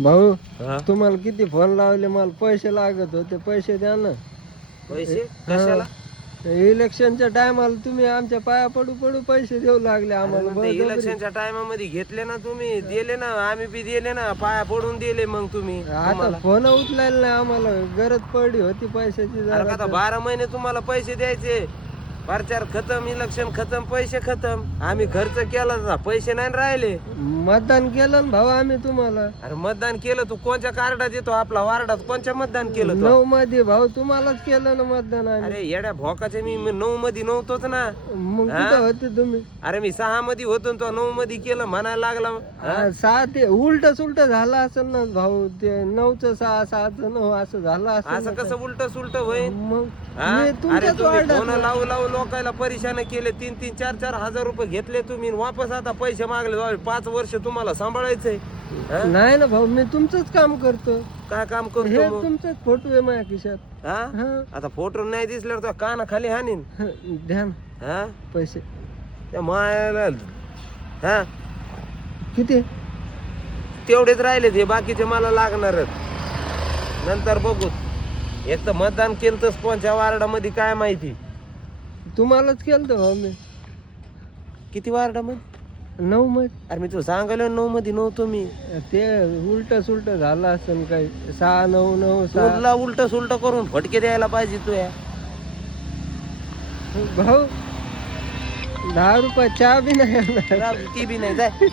भाऊ हा? तुम्हाला किती फोन लावले, मला पैसे लागत होते, पैसे द्या ना. पैसे कशाला? इलेक्शनच्या टायमाला तुम्ही आमच्या पाया पडू पडू पैसे देऊ लागले आम्हाला बळजबरी. इलेक्शनच्या टायमामध्ये घेतले ना तुम्ही, दिले ना, आम्ही बी दिले ना, पाया पडून दिले मग तुम्ही. आता फोन उचलायला नाही, आम्हाला गरज पडली होती पैशाची अरे जरा. आता 12 महिने तुम्हाला पैसे द्यायचे, प्रचार खतम, इलेक्शन खतम, पैसे खतम. आम्ही खर्च केला ना, पैसे नाही राहिले. मतदान केलं ना भाऊ आम्ही तुम्हाला. अरे मतदान केलं तू कोणत्या कार्डात येतो आपला वार्डात, कोणत्या मतदान केलं तू? 9 मध्ये भाऊ तुम्हालाच केलं ना मतदान आम्ही. अरे येड्या भोकाचे, मी 9 मध्ये नव्हतोच ना. मग कुठं होते तुम्ही? अरे मी 6 मध्ये होतो तो 9 मध्ये केलं म्हणायला लागला. 7 उलट सुलट झालं असेल ना भाऊ, ते 9चं 6 6चं 9 असं झालं असेल असं ना. कसं उलट सुलट होईल? मग हा? मी अरे तुमच्याच तुम्ही वार्डात फोन लावू लावू लोकांना परेशान केले, 3-3 4-4 हजार रुपये घेतले तुम्ही, वापस आता पैसे मागले. 5 वर्ष तुम्हाला सांभाळायचंय. हा? नाही ना भाऊ, मी तुमचंच काम करतो. काय काम हे करतो मग? तुमचाच फोटो आहे माझ्या खिशात. हा? हा. आता फोटो नाही दिसल्यावर तो काना खाली हानीन. द्या ना हा? पैसे. त्या मायाला हा किती? तेवढेच राहिले ते, बाकीचे मला लागणारच, नंतर बघू. एक तर मतदान केलं तर कोणत्या वार्डामध्ये काय माहिती. तुम्हालाच केलं भाऊ मी. किती वार्डामध्ये? 9 मध्ये. अरे मी तुला सांगायला 9 मध्ये नव्हतो मी. ते उलट सुलट झालं असेल काही. 6 9 9 6. तुला उलट सुलट करून फटके द्यायला पाहिजे तू. या भाऊ 10 रुपये चहा बी नाही आणणार. ती बी नाही जाय.